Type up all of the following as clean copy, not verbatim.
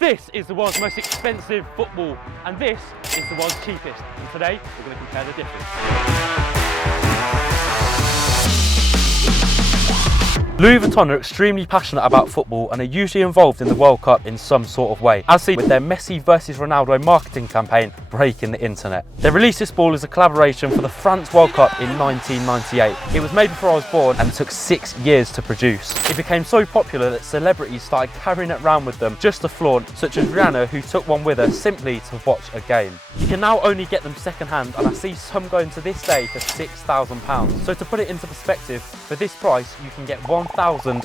This is the world's most expensive football, and this is the world's cheapest. And today, we're going to compare the difference. Louis Vuitton are extremely passionate about football and are usually involved in the World Cup in some sort of way, as seen with their Messi versus Ronaldo marketing campaign breaking the internet. They released this ball as a collaboration for the France World Cup in 1998. It was made before I was born and took 6 years to produce. It became so popular that celebrities started carrying it around with them just to flaunt, such as Rihanna, who took one with her simply to watch a game. You can now only get them second hand, and I see some going to this day for £6,000. So to put it into perspective, for this price you can get 1,000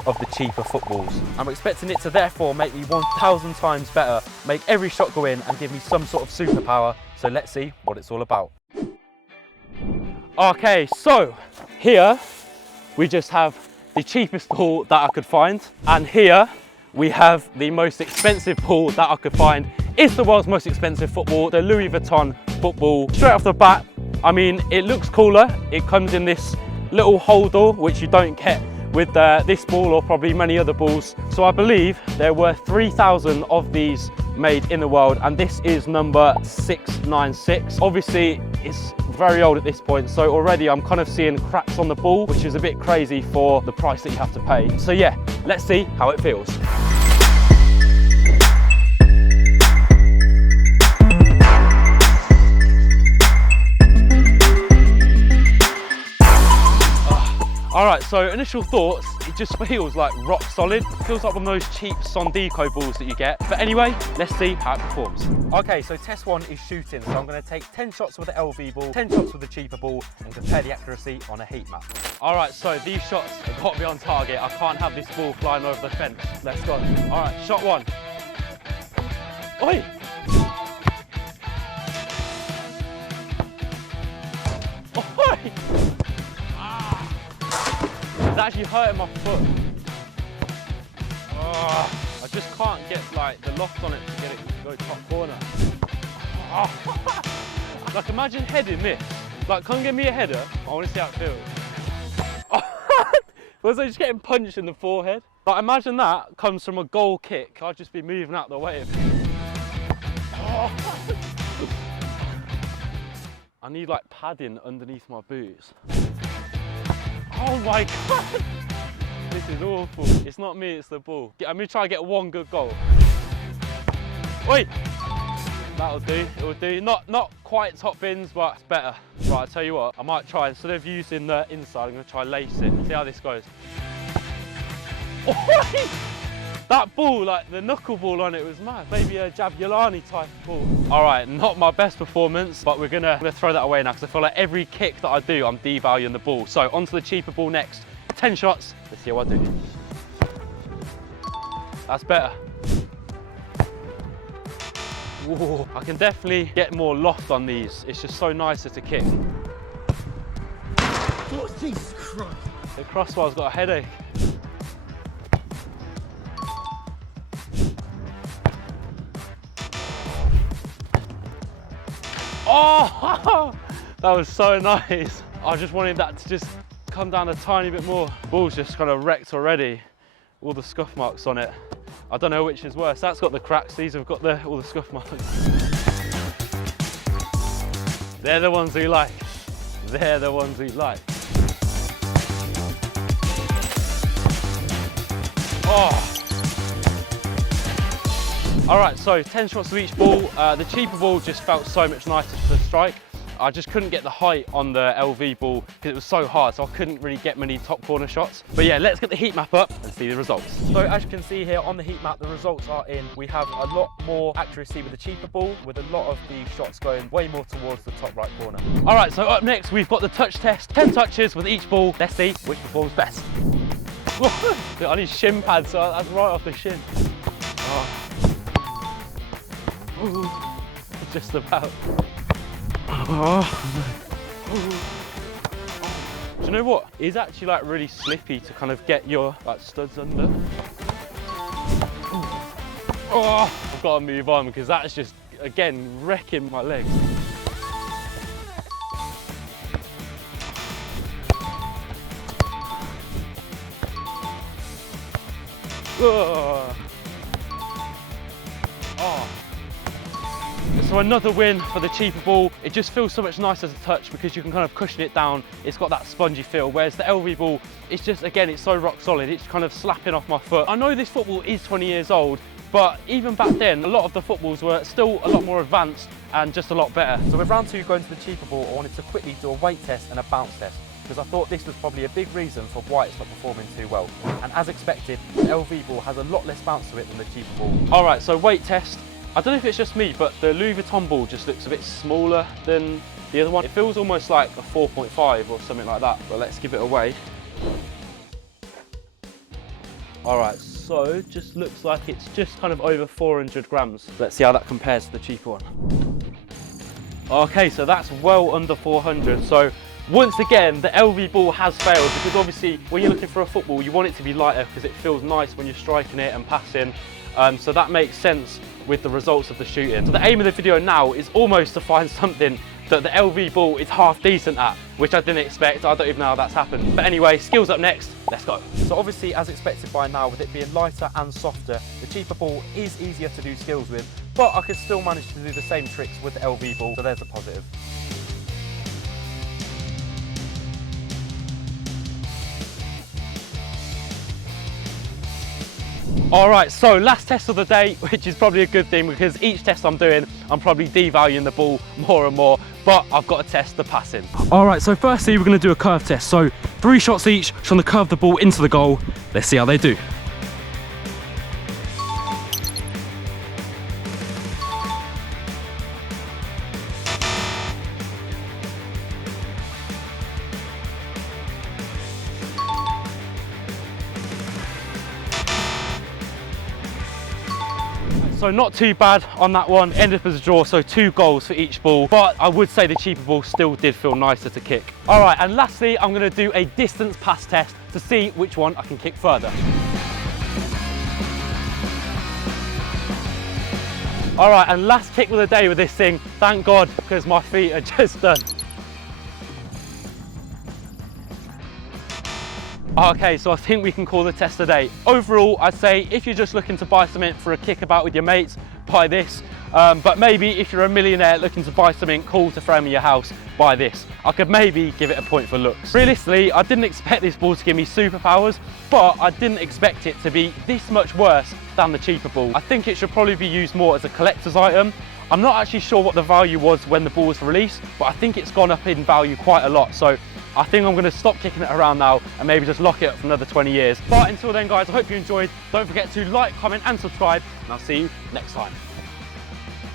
of the cheaper footballs. I'm expecting it to therefore make me 1,000 times better, make every shot go in and give me some sort of superpower. So let's see what it's all about. Okay, so here we just have the cheapest ball that I could find, and here we have the most expensive ball that I could find. It's the world's most expensive football, the Louis Vuitton football. Straight off the bat, I mean, it looks cooler. It comes in this little holder, which you don't get with this ball or probably many other balls. So I believe there were 3,000 of these made in the world, and this is number 696. Obviously, it's very old at this point, so already I'm kind of seeing cracks on the ball, which is a bit crazy for the price that you have to pay. So yeah, let's see how it feels. Alright, so initial thoughts, it just feels like rock solid. It feels like one of those cheap Sondico balls that you get. But anyway, let's see how it performs. Okay, so test one is shooting. So I'm going to take 10 shots with the LV ball, 10 shots with the cheaper ball, and compare the accuracy on a heat map. Alright, so these shots have got to be on target. I can't have this ball flying over the fence. Let's go. Alright, shot one. Oi! Oi! It's actually hurting my foot. Oh, I just can't get like the loft on it to get it to go top corner. Oh. Like imagine heading this. Like come give me a header. I want to see how it feels. Oh. Was I just getting punched in the forehead? Like imagine that comes from a goal kick. I'd just be moving out the way of it. Oh. I need like padding underneath my boots. Oh my God, this is awful. It's not me, it's the ball. I'm gonna try and get one good goal. Oi! That'll do, it will do. Not quite top bins, but it's better. Right, I'll tell you what, I might try, instead of using the inside, I'm gonna try lace it. See how this goes. Oi! That ball, like the knuckleball on it was mad. Maybe a Jagiellonian type of ball. All right, not my best performance, but we're gonna throw that away now because I feel like every kick that I do, I'm devaluing the ball. So onto the cheaper ball next. 10 shots, let's see how I do. That's better. Whoa, I can definitely get more loft on these. It's just so nicer to kick. Oh, Jesus Christ. The crossbar's got a headache. Oh, that was so nice. I just wanted that to just come down a tiny bit more. Ball's just kind of wrecked already. All the scuff marks on it. I don't know which is worse. That's got the cracks, these have got all the scuff marks. They're the ones we like. They're the ones we like. Oh. All right, so 10 shots to each ball. The cheaper ball just felt so much nicer to strike. I just couldn't get the height on the LV ball because it was so hard, so I couldn't really get many top corner shots. But yeah, let's get the heat map up and see the results. So as you can see here on the heat map, the results are in. We have a lot more accuracy with the cheaper ball, with a lot of the shots going way more towards the top right corner. All right, so up next, we've got the touch test. 10 touches with each ball. Let's see which performs best. I need shin pads, so that's right off the shin. Oh. Ooh, just about. Oh. Do you know what? It's actually like really slippy to kind of get your like studs under. Oh, I've got to move on because that's just again wrecking my legs. Oh. Oh. So another win for the cheaper ball. It just feels so much nicer to touch because you can kind of cushion it down. It's got that spongy feel, whereas the LV ball, it's just, again, it's so rock solid. It's kind of slapping off my foot. I know this football is 20 years old, but even back then, a lot of the footballs were still a lot more advanced and just a lot better. So with round 2 going to the cheaper ball, I wanted to quickly do a weight test and a bounce test, because I thought this was probably a big reason for why it's not performing too well. And as expected, the LV ball has a lot less bounce to it than the cheaper ball. All right, so weight test. I don't know if it's just me, but the Louis Vuitton ball just looks a bit smaller than the other one. It feels almost like a 4.5 or something like that, but let's give it a weigh. All right, so just looks like it's just kind of over 400 grams. Let's see how that compares to the cheaper one. Okay, so that's well under 400. So once again, the LV ball has failed, because obviously when you're looking for a football, you want it to be lighter because it feels nice when you're striking it and passing. So that makes sense with the results of the shooting. So the aim of the video now is almost to find something that the LV ball is half decent at, which I didn't expect. I don't even know how that's happened. But anyway, skills up next, let's go. So obviously, as expected by now, with it being lighter and softer, the cheaper ball is easier to do skills with, but I could still manage to do the same tricks with the LV ball, so there's a positive. All right, so last test of the day, which is probably a good thing because each test I'm doing, I'm probably devaluing the ball more and more, but I've got to test the passing. All right, so firstly, we're gonna do a curve test. So 3 shots each, trying to curve the ball into the goal. Let's see how they do. So not too bad on that one. Ended up as a draw, so 2 goals for each ball. But I would say the cheaper ball still did feel nicer to kick. All right, and lastly, I'm gonna do a distance pass test to see which one I can kick further. All right, and last kick of the day with this thing. Thank God, because my feet are just done. Okay, so I think we can call the test a day. Overall, I'd say if you're just looking to buy something for a kickabout with your mates, buy this. But maybe if you're a millionaire looking to buy something cool to frame in your house, buy this. I could maybe give it a point for looks. Realistically, I didn't expect this ball to give me superpowers, but I didn't expect it to be this much worse than the cheaper ball. I think it should probably be used more as a collector's item. I'm not actually sure what the value was when the ball was released, but I think it's gone up in value quite a lot. So I think I'm going to stop kicking it around now and maybe just lock it up for another 20 years. But until then, guys, I hope you enjoyed. Don't forget to like, comment and subscribe, and I'll see you next time.